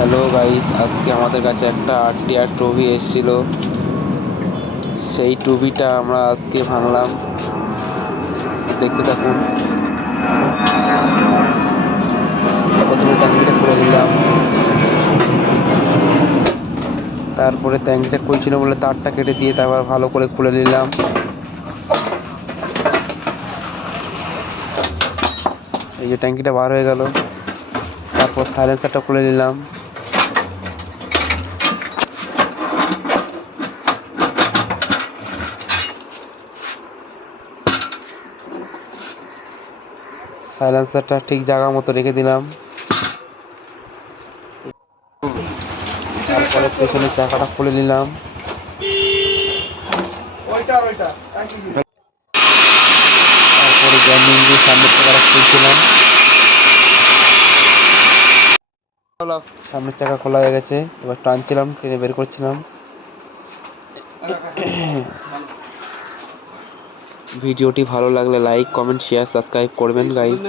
Hello guys, আজকে আমাদের কাছে একটা আরটিআর টুবি এসেছিল। সেই টুবিটা আমরা আজকে ভাঙলাম, দেখতে থাকুন। প্রথমে ট্যাঙ্কিটা খুলে নিলাম, তারপরে ট্যাঙ্কিটা খুলছিল বলে তারটা কেটে দিয়ে তারপর ভালো করে খুলে নিলাম। এই যে ট্যাঙ্কিটা বার হয়ে গেল। তারপর সাইলেন্সারটা খুলে নিলাম। সাইলেন্সারটা ঠিক জায়গা মতো রেখে দিলাম। তারপরে পেছনের চাকাটা খুলে নিলাম। তারপরে গ্যান্ডিং দিয়ে সামনের চাকাটা খুলছিলাম। সামনের চাকা খোলা হয়ে গেছে, এবার টানছিলাম, টেনে বের করছিলাম। ভিডিওটি ভালো লাগলে লাইক, কমেন্ট, শেয়ার, সাবস্ক্রাইব করবেন গাইস।